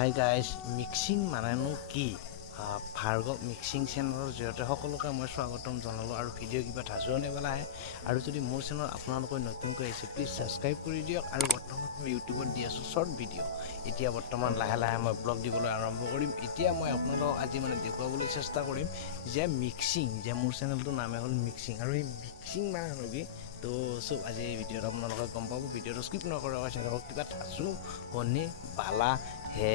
Hi guys, mixing manano ki Bhargab mixing channel জৰিয়তে সকলোকে মই স্বাগতম জনালো আৰু ভিডিও কিবা ধাজনে বেলা আহে আৰু যদি মোৰ চেনেল আপোনালোকে নতুনকৈ আছে প্লিজ সাবস্ক্ৰাইব কৰি দিয়ক আৰু বৰ্তমান মই ইউটিউবত দি আছো শৰ্ট ভিডিও এতিয়া বৰ্তমান লাহে লাহে মই ব্লগ দিবলৈ আৰম্ভ কৰিম এতিয়া মই আপোনালোকক আজি মানে দেখুৱাবলৈ চেষ্টা কৰিম যে মিক্সিং যে মোৰ চেনেলটো নামে হ'ল মিক্সিং আৰু এই মিক্সিং মানে কি তো সব আজি এই ভিডিওত আপোনালোকে গম পাব ভিডিওটো স্কিপ নকৰাকৈ চেনেলক কিবা ধাজু কনে বালা হে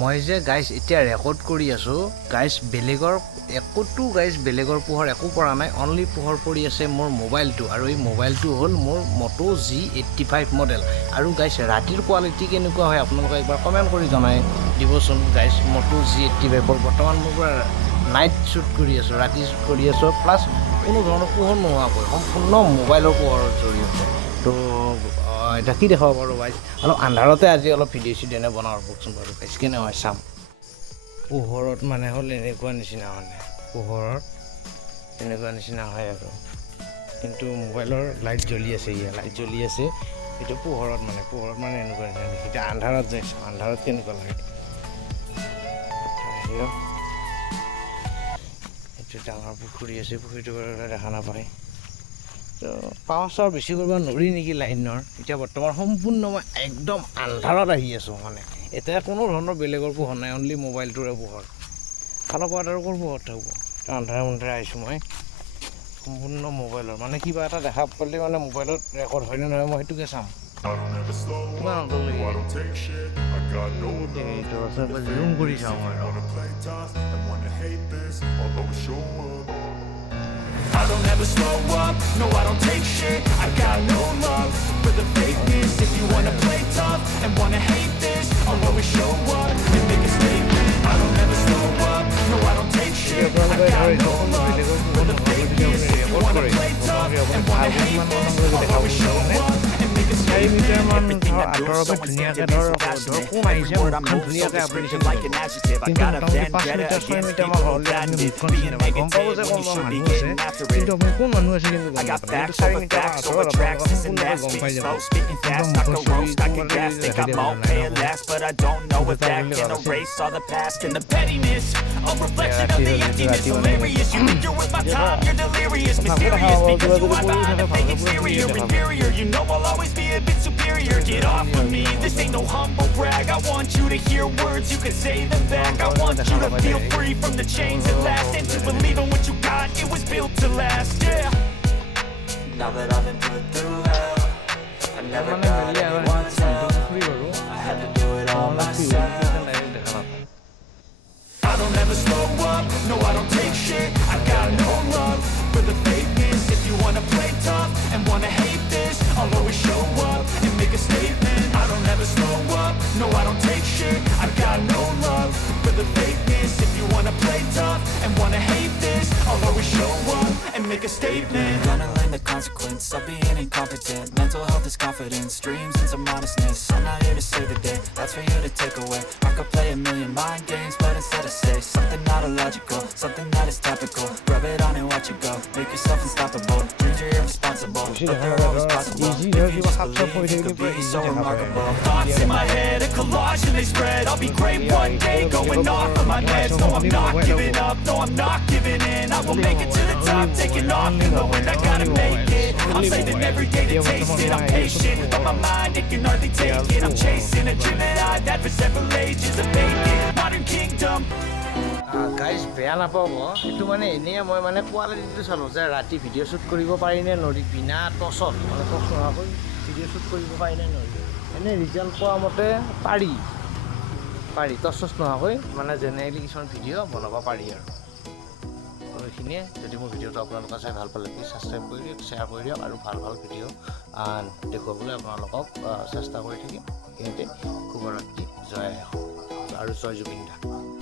মই যে গাইজ এতিয়া ৰেকৰ্ড কৰি আছো গাইজ বেলেগৰ একোটো গাইজ বেলেগৰ পোহৰ একো পৰা নাই অনলি পোহৰ পৰি আছে মোৰ মোবাইলটো আৰু এই মোবাইলটো হ'ল মোৰ Moto G85 মডেল আৰু গাইজ ৰাতিৰ কোৱালিটি কেনেকুৱা হয় আপোনালোকে একবাৰ কমেন্ট কৰি জনাই দিবচোন গাইজ Moto G85 বৰ্তমান মই নাইট শ্বুট কৰি আছো ৰাতি শ্বুট কৰি আছো প্লাস কোনো ধৰণৰ পোহৰ নোহোৱাকৈ সম্পূৰ্ণ মোবাইলৰ পোহৰৰ জৰিয়তে তো এটা কি দেখাব পাৰো গাইজ অলপ আন্ধাৰতে আজি অলপ ভিডিও চিডিও বনাও বকচোন বাৰু গাইজ কেনে হয় চাম পোহৰত মানে হ'ল এনেকুৱা নিচিনা মানে পোহৰত এনেকুৱা নিচিনা হয় আৰু কিন্তু মোবাইলৰ লাইট জ্বলি আছে লাইট জ্বলি আছে এটা পোহৰত মানে এনেকুৱা নিচিনা এটা আন্ধাৰত যাইছে আন্ধাৰত কেনেকুৱা লাগে এটা ডাঙৰ পুখুৰী আছে পুখুৰীটো দেখা নাপায় তো পাৱাৰ চাৱাৰ বেছি কৰিব নোৱাৰি নেকি লাইনৰ এতিয়া বৰ্তমান সম্পূৰ্ণ মই একদম আন্ধাৰত আহি আছো মানে এতিয়া কোনো ধৰণৰ বেলেগৰ পোহৰ নাই অনলি মোবাইলটোৰে পোহৰ ফালৰ পৰা আৰু ক'ৰ পোহৰ থাকিব আন্ধাৰে আহিছোঁ মই সম্পূৰ্ণ মোবাইলৰ মানে কিবা এটা দেখা পালে মানে মোবাইলত ৰেকৰ্ড হয় নে নহয় মই সেইটোকে চাম জুম কৰি চাওঁ I don't ever slow up, no I don't take shit I got no love for the fakeness If you wanna play tough and wanna hate this I'll always show up and make a statement I don't ever slow up, no I don't take shit I got no love for the fakeness If you wanna play tough and wanna hate this I'll always show up and make a statement Everything I do is so instinctive and passionate Every word I move so descriptive like an adjective I got a vendetta against people who patented Being negative when you should be getting after it I got facts over facts over tracks This and that, spitting slow, spitting fast I can roast, I can gas, think I'm okay at last But I don't know if that can erase all the past And the pettiness, a reflection of the emptiness Hilarious, you think you're worth my time, you're delirious Mysterious, because you hide behind a fake exterior Inferior, you know I'll always be a bit superior Get off of me, this ain't no humble brag I want you to hear words, you can say them back I want you to feel free from the chains at last And to believe in what you got, it was built to last, yeah Now that I've been put through hell I never got anyone's help I had to do it all myself I don't ever slow up, no I don't take shit I got no love for the fakeness If you wanna play tough and wanna hate this I'll always show up and make a statement I don't ever slow up, no I don't take shit I got no love for the fakeness If you wanna play tough and wanna hate this I'll always show up and make a statement Gonna learn the consequence of being incompetent Mental health is confidence, dreams and some honestness I'm not here to save the day, that's for you to take away I could play a million mind games, but instead I say Something not illogical, something that is topical Rub it on and watch it go, make yourself unstoppable Dreams are irresponsible, but they're always possible If you just believe, you could be so remarkable Thoughts in my head, a collage and they spread I'll be great one day, going off of my meds No, I'm not giving up, no, I'm not giving in I will make it to the top, taking off in the wind I gotta make it, I'm saving every day to taste it I'm patient, but my mind, it can hardly take it I'm chasing a dream that I've had for several ages A vacant, modern kingdom guys বেয়া নাপাব এইটো মানে এনেই মই মানে কোৱালিটিটো চালোঁ যে ৰাতি ভিডিঅ' শ্বুট কৰিব পাৰি নে নোৱাৰি বিনা টচত মানে টচ নোহোৱাকৈ ভিডিঅ' শ্বুট কৰিব পাৰি নে নোৱাৰি এনেই ৰিজাল্ট পোৱা মতে পাৰি টচ নোহোৱাকৈ মানে জেনেৰেলি কিছুমান ভিডিঅ' বনাব পাৰি আৰু এইখিনিয়ে যদি মোৰ ভিডিঅ'টো আপোনালোকে চাই ভাল পালে প্লিজ ছাবস্ক্ৰাইব কৰি দিয়ক শ্বেয়াৰ কৰি দিয়ক আৰু ভাল ভিডিঅ' দেখুৱাবলৈ আপোনালোকক চেষ্টা কৰি থাকিম সেইখিনিতে শুভৰাত্ৰি জয় আৰু জয় জুবিন গাৰ্গ